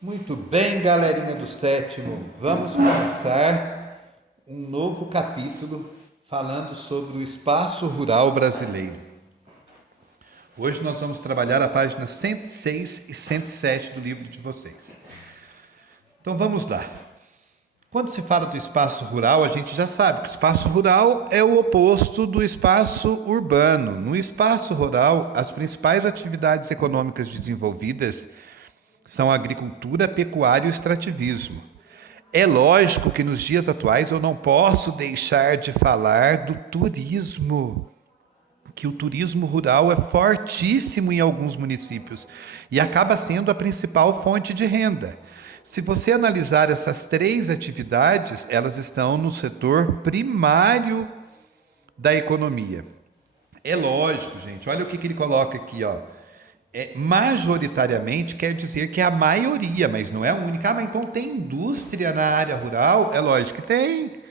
Muito bem, galerinha do sétimo, vamos começar um novo capítulo falando sobre o espaço rural brasileiro. Hoje nós vamos trabalhar a página 106 e 107 do livro de vocês. Então vamos lá. Quando se fala do espaço rural, a gente já sabe que o espaço rural é o oposto do espaço urbano. No espaço rural, as principais atividades econômicas desenvolvidas são a agricultura, pecuária e o extrativismo. É lógico que nos dias atuais eu não posso deixar de falar do turismo, que o turismo rural é fortíssimo em alguns municípios e acaba sendo a principal fonte de renda. Se você analisar essas três atividades, elas estão no setor primário da economia. É lógico, gente, olha o que ele coloca aqui, ó. Majoritariamente quer dizer que é a maioria, mas não é a única. Mas então tem indústria na área rural? É lógico que tem.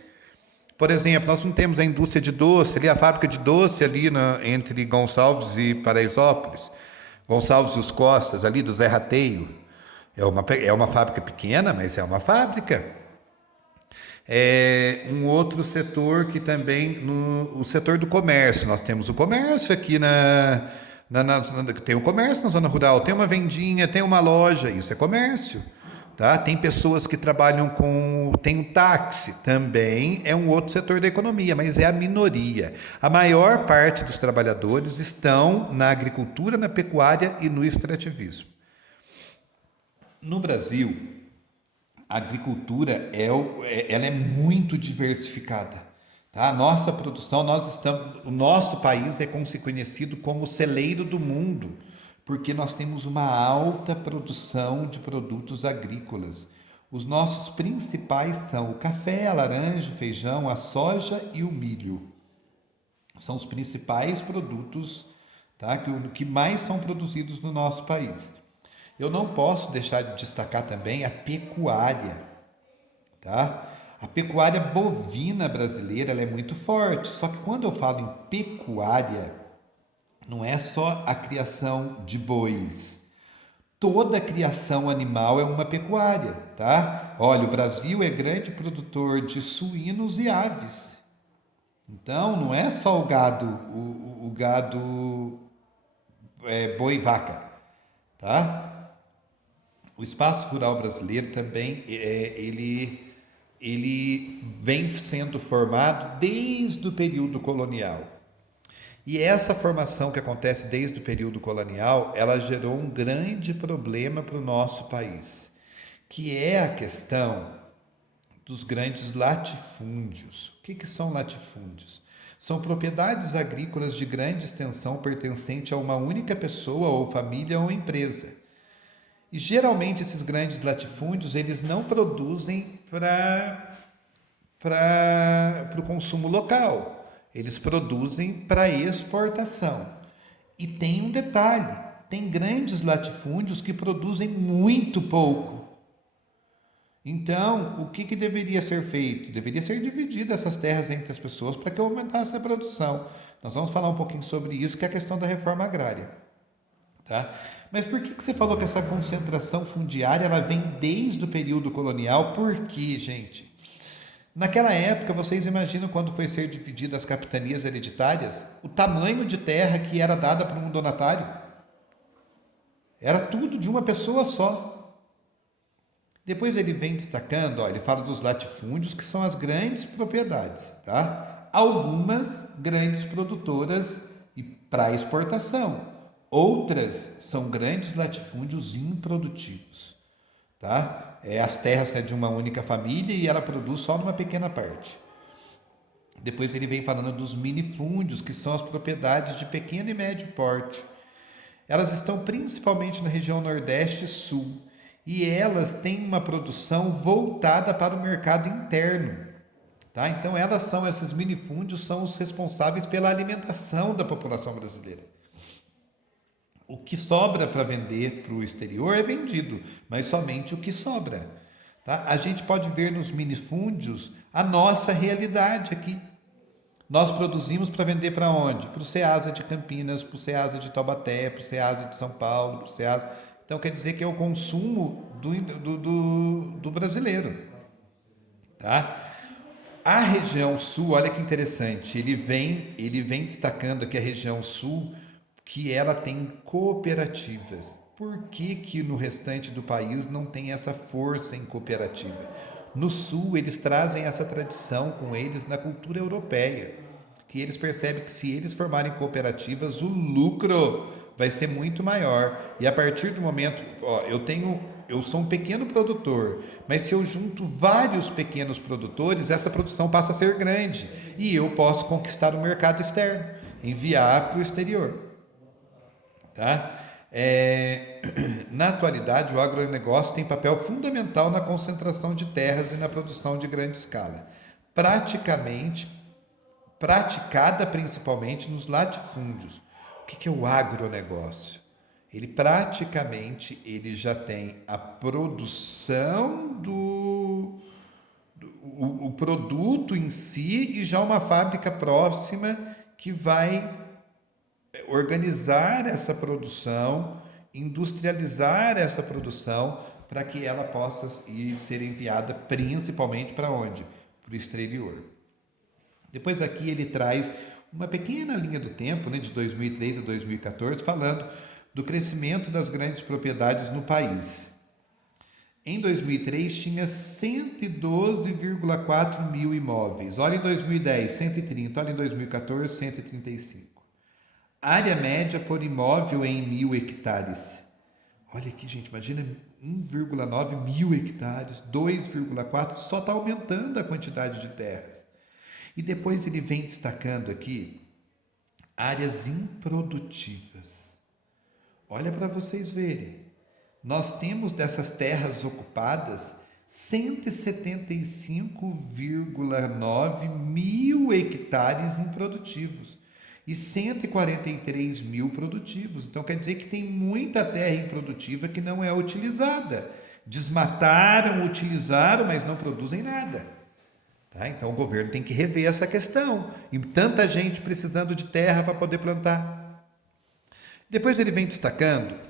Por exemplo, nós não temos a indústria de doce, ali a fábrica de doce ali entre Gonçalves e Paraisópolis. Gonçalves e os Costas, ali do Zé Rateio. É uma fábrica pequena, mas é uma fábrica. Um outro setor que também, o setor do comércio. Nós temos o comércio aqui tem o comércio na zona rural, tem uma vendinha, tem uma loja, isso é comércio. Tá? Tem pessoas que trabalham tem um táxi, também é um outro setor da economia, mas é a minoria. A maior parte dos trabalhadores estão na agricultura, na pecuária e no extrativismo. No Brasil, a agricultura ela é muito diversificada. Tá? A nossa produção, o nosso país é conhecido como o celeiro do mundo, porque nós temos uma alta produção de produtos agrícolas. Os nossos principais são o café, a laranja, o feijão, a soja e o milho. São os principais produtos, tá, que mais são produzidos no nosso país. Eu não posso deixar de destacar também a pecuária, tá? A pecuária bovina brasileira ela é muito forte, só que quando eu falo em pecuária, não é só a criação de bois. Toda criação animal é uma pecuária, tá? Olha, o Brasil é grande produtor de suínos e aves. Então, não é só o gado, o gado boi e vaca, tá? O espaço rural brasileiro também ele vem sendo formado desde o período colonial. E essa formação que acontece desde o período colonial, ela gerou um grande problema para o nosso país, que é a questão dos grandes latifúndios. O que são latifúndios? São propriedades agrícolas de grande extensão pertencente a uma única pessoa ou família ou empresa. E geralmente esses grandes latifúndios, eles não produzem para o consumo local. Eles produzem para exportação. E tem um detalhe, tem grandes latifúndios que produzem muito pouco. Então, o que deveria ser feito? Deveria ser dividido essas terras entre as pessoas para que aumentasse a produção. Nós vamos falar um pouquinho sobre isso, que é a questão da reforma agrária. Tá? Mas por que você falou que essa concentração fundiária ela vem desde o período colonial? Por quê, gente? Naquela época, vocês imaginam quando foi ser divididas as capitanias hereditárias? O tamanho de terra que era dada para um donatário? Era tudo de uma pessoa só. Depois ele vem destacando, ele fala dos latifúndios, que são as grandes propriedades, tá? Algumas grandes produtoras e para exportação. Outras são grandes latifúndios improdutivos, tá? As terras são de uma única família e ela produz só numa pequena parte. Depois ele vem falando dos minifúndios, que são as propriedades de pequeno e médio porte. Elas estão principalmente na região Nordeste e Sul e elas têm uma produção voltada para o mercado interno. Tá? Então esses minifúndios são os responsáveis pela alimentação da população brasileira. O que sobra para vender para o exterior é vendido, mas somente o que sobra. Tá? A gente pode ver nos minifúndios a nossa realidade aqui. Nós produzimos para vender para onde? Para o Ceasa de Campinas, para o Ceasa de Taubaté, para o Ceasa de São Paulo, para o Ceasa... Então quer dizer que é o consumo do brasileiro, tá? A região sul, olha que interessante, ele vem destacando aqui a região sul que ela tem cooperativas. Por que que no restante do país não tem essa força em cooperativa? No sul, eles trazem essa tradição com eles na cultura europeia, que eles percebem que se eles formarem cooperativas, o lucro vai ser muito maior. E a partir do momento, ó, eu sou um pequeno produtor, mas se eu junto vários pequenos produtores, essa produção passa a ser grande e eu posso conquistar o mercado externo, enviar para o exterior, tá? Na atualidade, o agronegócio tem papel fundamental na concentração de terras e na produção de grande escala, praticamente praticada principalmente nos latifúndios. O que é o agronegócio? Ele já tem a produção o produto em si e já uma fábrica próxima que vai organizar essa produção, industrializar essa produção para que ela possa ser enviada principalmente para onde? Para o exterior. Depois aqui ele traz uma pequena linha do tempo, né, de 2003 a 2014, falando do crescimento das grandes propriedades no país. Em 2003 tinha 112,4 mil imóveis. Olha em 2010, 130. Olha em 2014, 135. Área média por imóvel em 1.000 hectares. Olha aqui, gente, imagina 1,9 mil hectares, 2,4, só está aumentando a quantidade de terras. E depois ele vem destacando aqui áreas improdutivas. Olha para vocês verem. Nós temos dessas terras ocupadas 175,9 mil hectares improdutivos e 143 mil produtivos. Então quer dizer que tem muita terra improdutiva que não é utilizada. Desmataram, utilizaram, mas não produzem nada. Tá? Então o governo tem que rever essa questão. E tanta gente precisando de terra para poder plantar. Depois ele vem destacando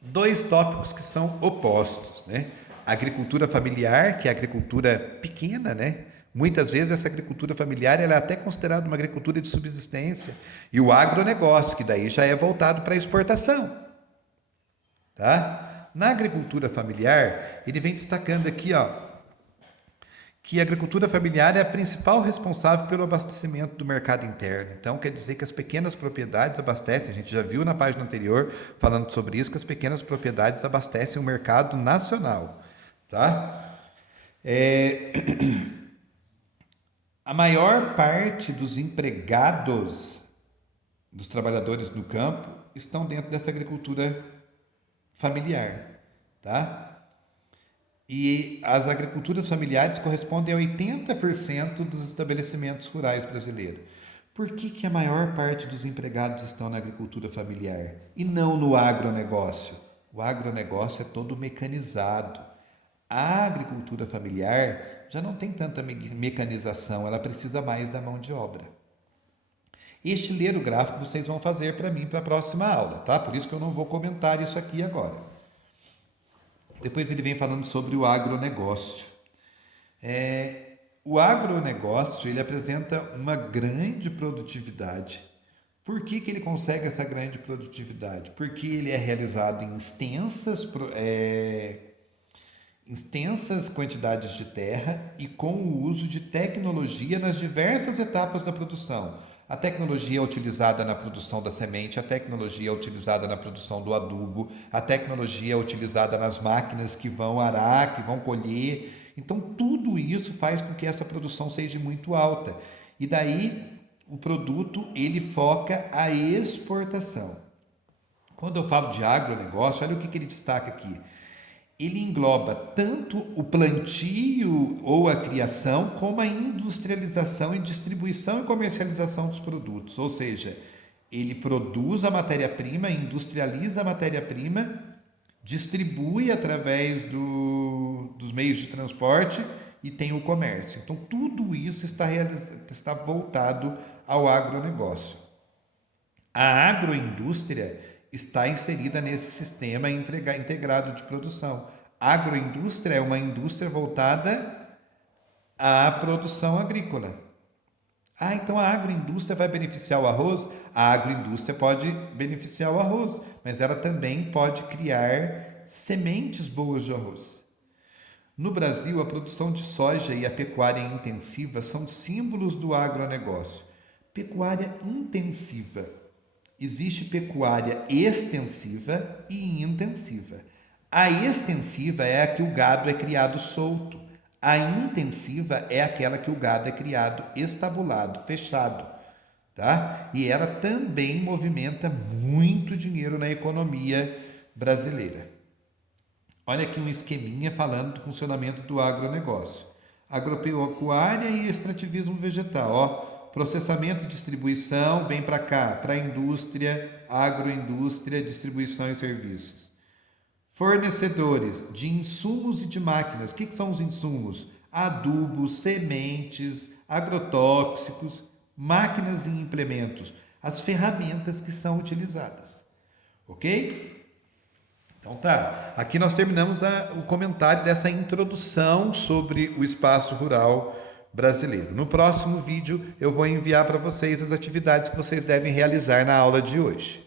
dois tópicos que são opostos, né? A agricultura familiar, que é a agricultura pequena, né? Muitas vezes essa agricultura familiar ela é até considerada uma agricultura de subsistência. E o agronegócio, que daí já é voltado para a exportação. Tá? Na agricultura familiar, ele vem destacando aqui, ó, que a agricultura familiar é a principal responsável pelo abastecimento do mercado interno. Então, quer dizer que as pequenas propriedades abastecem, a gente já viu na página anterior, falando sobre isso, que as pequenas propriedades abastecem o mercado nacional. Tá? A maior parte dos empregados, dos trabalhadores no campo, estão dentro dessa agricultura familiar. Tá? E as agriculturas familiares correspondem a 80% dos estabelecimentos rurais brasileiros. Por que a maior parte dos empregados estão na agricultura familiar e não no agronegócio? O agronegócio é todo mecanizado. A agricultura familiar já não tem tanta mecanização, ela precisa mais da mão de obra. Este ler gráfico vocês vão fazer para mim para a próxima aula, tá? Por isso que eu não vou comentar isso aqui agora. Depois ele vem falando sobre o agronegócio. O agronegócio ele apresenta uma grande produtividade. Por que ele consegue essa grande produtividade? Porque ele é realizado em extensas quantidades de terra e com o uso de tecnologia nas diversas etapas da produção. A tecnologia é utilizada na produção da semente, a tecnologia é utilizada na produção do adubo, a tecnologia é utilizada nas máquinas que vão arar, que vão colher. Então, tudo isso faz com que essa produção seja muito alta. E daí, o produto, ele foca a exportação. Quando eu falo de agronegócio, olha o que ele destaca aqui. Ele engloba tanto o plantio ou a criação, como a industrialização e distribuição e comercialização dos produtos. Ou seja, ele produz a matéria-prima, industrializa a matéria-prima, distribui através dos meios de transporte e tem o comércio. Então, tudo isso está voltado ao agronegócio. A agroindústria está inserida nesse sistema integrado de produção. Agroindústria é uma indústria voltada à produção agrícola. Ah, então a agroindústria vai beneficiar o arroz? A agroindústria pode beneficiar o arroz, mas ela também pode criar sementes boas de arroz. No Brasil, a produção de soja e a pecuária intensiva são símbolos do agronegócio. Pecuária intensiva. Existe pecuária extensiva e intensiva. A extensiva é a que o gado é criado solto. A intensiva é aquela que o gado é criado estabulado, fechado, tá? E ela também movimenta muito dinheiro na economia brasileira. Olha aqui um esqueminha falando do funcionamento do agronegócio. Agropecuária e extrativismo vegetal, ó. Processamento e distribuição, vem para cá, para a indústria, agroindústria, distribuição e serviços. Fornecedores de insumos e de máquinas. O que são os insumos? Adubos, sementes, agrotóxicos, máquinas e implementos. As ferramentas que são utilizadas. Ok? Então tá. Aqui nós terminamos o comentário dessa introdução sobre o espaço rural brasileiro. No próximo vídeo eu vou enviar para vocês as atividades que vocês devem realizar na aula de hoje.